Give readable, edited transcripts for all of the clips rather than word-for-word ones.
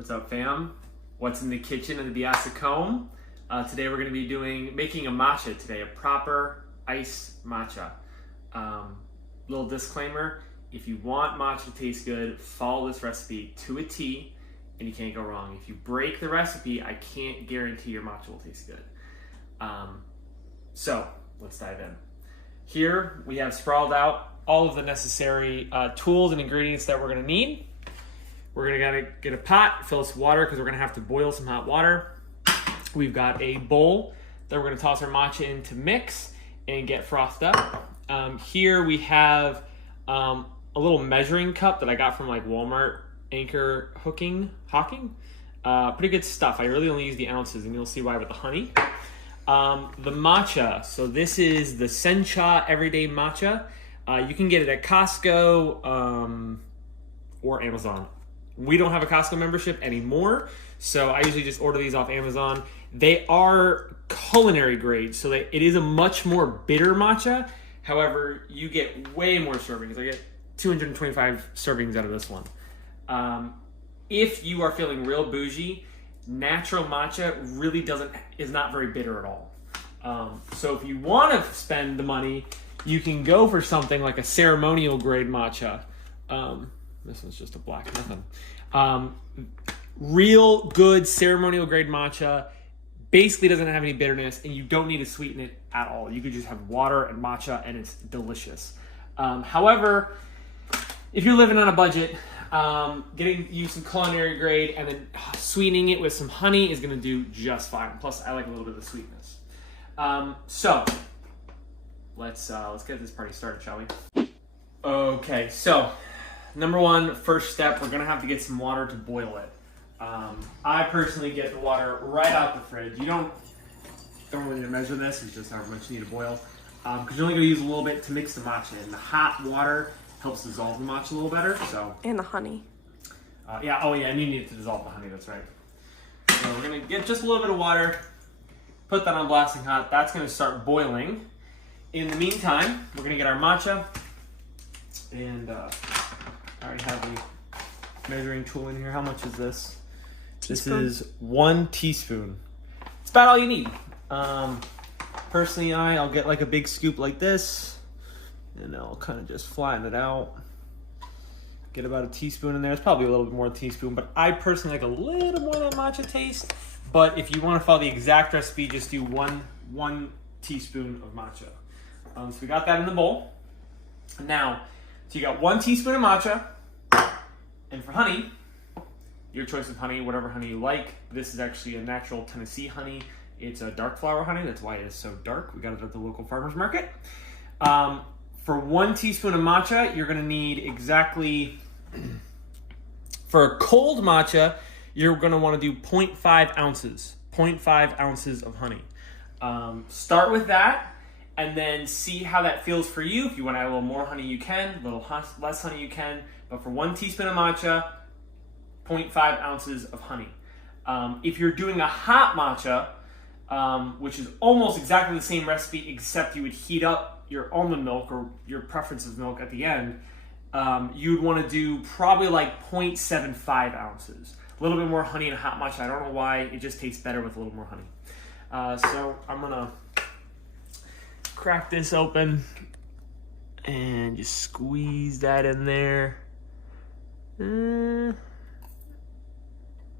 What's up, fam? What's in the kitchen of the Biasacombe? Today we're going to be making a matcha today, a proper iced matcha. Little disclaimer, if you want matcha to taste good, follow this recipe to a T and you can't go wrong. If you break the recipe, I can't guarantee your matcha will taste good. So let's dive in. Here we have sprawled out all of the necessary tools and ingredients that we're going to need. We're going to get a pot, fill this with water because we're going to have to boil some hot water. We've got a bowl that we're going to toss our matcha in to mix and get frothed up. Here we have a little measuring cup that I got from like Walmart Anchor Hawking. Pretty good stuff. I really only use the ounces and you'll see why with the honey. The matcha. So this is the Sencha Everyday Matcha. You can get it at Costco or Amazon. We don't have a Costco membership anymore, so I usually just order these off Amazon. They are culinary grade, so it is a much more bitter matcha. However, you get way more servings. I get 225 servings out of this one. If you are feeling real bougie, natural matcha really is not very bitter at all. So if you want to spend the money, you can go for something like a ceremonial grade matcha. This one's just a black nothing. Real good ceremonial grade matcha basically doesn't have any bitterness and you don't need to sweeten it at all. You could just have water and matcha and it's delicious. However, if you're living on a budget, getting you some culinary grade and then sweetening it with some honey is going to do just fine. Plus, I like a little bit of the sweetness. So let's get this party started, shall we? Okay, so number one, first step, we're gonna have to get some water to boil it. I personally get the water right out the fridge. You don't really need to measure this, it's just how much you need to boil. Because you're only gonna use a little bit to mix the matcha in. The hot water helps dissolve the matcha a little better, so. And the honey. And you need to dissolve the honey, that's right. So we're gonna get just a little bit of water, put that on blasting hot. That's gonna start boiling. In the meantime, we're gonna get our matcha, and I already have the measuring tool in here. How much is this? Teaspoon? This is 1 teaspoon. It's about all you need. Personally, I'll get like a big scoop like this, and I'll kind of just flatten it out. Get about a teaspoon in there. It's probably a little bit more than a teaspoon, but I personally like a little more than matcha taste. But if you want to follow the exact recipe, just do one teaspoon of matcha. So we got that in the bowl. Now, so you got 1 teaspoon of matcha, and for honey, your choice of honey, whatever honey you like. This is actually a natural Tennessee honey. It's a dark flower honey, that's why it is so dark. We got it at the local farmer's market. For 1 teaspoon of matcha, you're gonna need exactly, for a cold matcha, you're gonna wanna do 0.5 ounces. 0.5 ounces of honey. Start with that. And then see how that feels for you. If you want to add a little more honey, you can. A little less honey, you can. But for 1 teaspoon of matcha, 0.5 ounces of honey. If you're doing a hot matcha, which is almost exactly the same recipe, except you would heat up your almond milk or your preference of milk at the end, you'd want to do probably like 0.75 ounces. A little bit more honey in a hot matcha. I don't know why. It just tastes better with a little more honey. So I'm going to crack this open and just squeeze that in there. I'm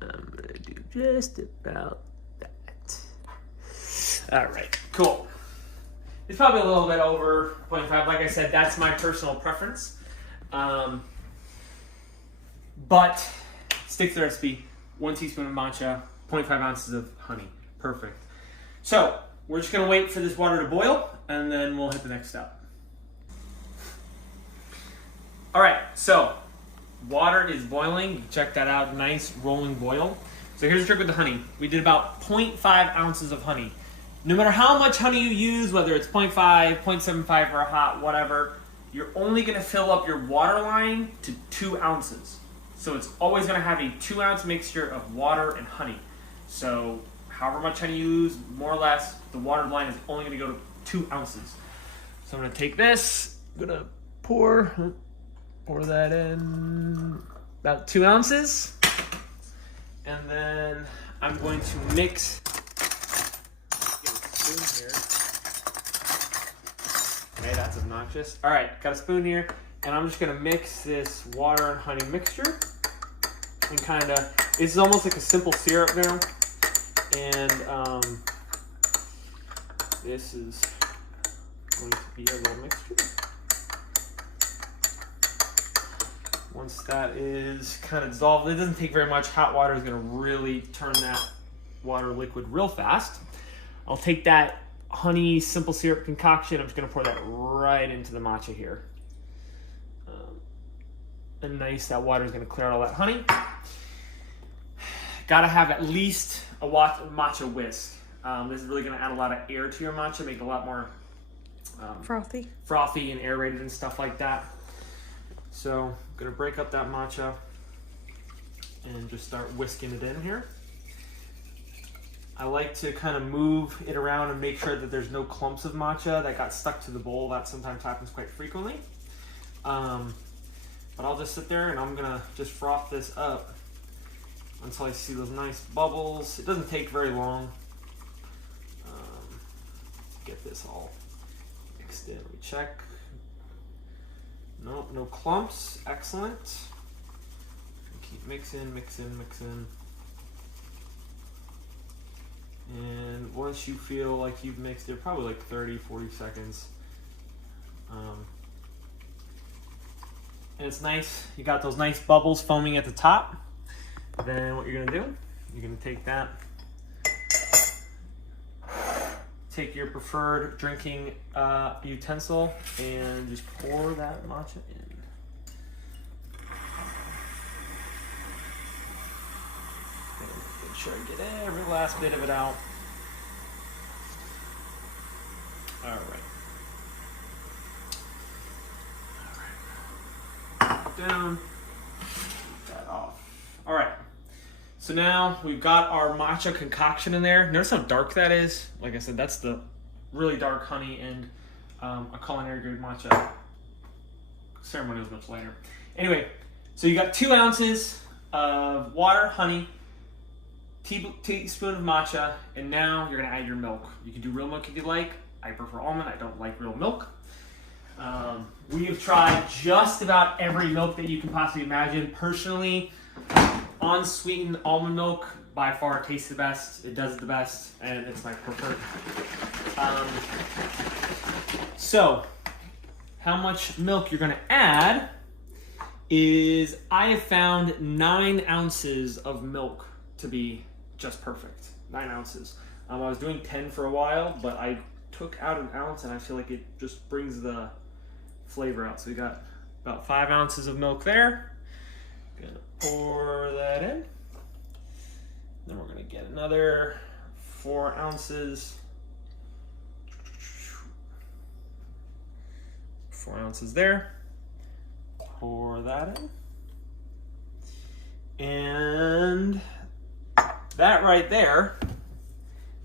gonna do just about that. All right, cool. It's probably a little bit over 0.5. Like I said, that's my personal preference. But stick to the recipe. 1 teaspoon of matcha, 0.5 ounces of honey. Perfect. So we're just gonna wait for this water to boil and then we'll hit the next step. All right, so water is boiling. Check that out, nice rolling boil. So here's the trick with the honey. We did about 0.5 ounces of honey. No matter how much honey you use, whether it's 0.5, 0.75 for a hot, whatever, you're only gonna fill up your water line to 2 ounces. So it's always gonna have a 2 ounce mixture of water and honey. So however much honey you use, more or less, the water line is only gonna go to 2 ounces. So I'm gonna take this, I'm gonna pour that in about 2 ounces. And then I'm going to mix. Get a spoon here. Okay, that's obnoxious. All right, got a spoon here, and I'm just gonna mix this water and honey mixture, and kind of, it's almost like a simple syrup now. And this is going to be a little mixture. Once that is kind of dissolved, it doesn't take very much. Hot water is going to really turn that water liquid real fast. I'll take that honey simple syrup concoction. I'm just going to pour that right into the matcha here. And nice, that water is going to clear out all that honey. Got to have at least a matcha whisk. This is really going to add a lot of air to your matcha, make it a lot more frothy and aerated and stuff like that. So I'm gonna break up that matcha and just start whisking it in here. I like to kind of move it around and make sure that there's no clumps of matcha that got stuck to the bowl. That sometimes happens quite frequently. But I'll just sit there and I'm gonna just froth this up until I see those nice bubbles. It doesn't take very long to get this all mixed in. We check. No clumps. Excellent. Keep mixing. And once you feel like you've mixed it, probably like 30-40 seconds. And it's nice. You got those nice bubbles foaming at the top. Then what you're gonna do, you're gonna take that, take your preferred drinking utensil and just pour that matcha in. Make sure I get every last bit of it out. All right. Down. Get that off. All right. So now we've got our matcha concoction in there. Notice how dark that is. Like I said, that's the really dark honey, and a culinary grade matcha. Ceremony was much lighter. Anyway, so you got 2 ounces of water, honey, teaspoon of matcha, and now you're gonna add your milk. You can do real milk if you like. I prefer almond. I don't like real milk. We have tried just about every milk that you can possibly imagine. Personally, unsweetened almond milk by far tastes the best. It does it the best, and it's my preferred. So, how much milk you're going to add is, I have found 9 ounces of milk to be just perfect. 9 ounces. I was doing 10 for a while, but I took out 1 ounce, and I feel like it just brings the flavor out. So we got about 5 ounces of milk there. Gonna pour that in. Then we're gonna get another 4 ounces. 4 ounces there. Pour that in. And that right there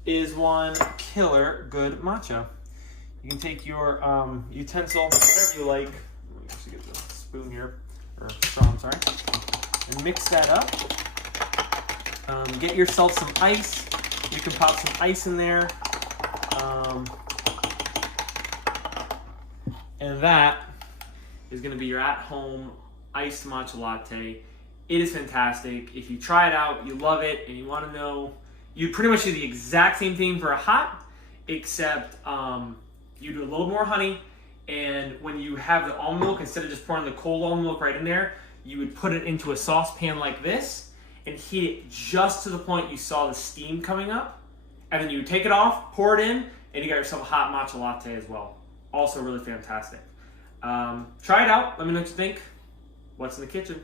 is one killer good matcha. You can take your utensil, whatever you like. Let me actually get the spoon here, or straw, I'm sorry. And mix that up. Get yourself some ice. You can pop some ice in there. And that is going to be your at-home iced matcha latte. It is fantastic. If you try it out, you love it, and you want to know, you pretty much do the exact same thing for a hot, except you do a little more honey, and when you have the almond milk, instead of just pouring the cold almond milk right in there, you would put it into a saucepan like this and heat it just to the point you saw the steam coming up, and then you would take it off, pour it in, and you got yourself a hot matcha latte as well. Also really fantastic. Try it out. Let me know what you think. What's in the kitchen?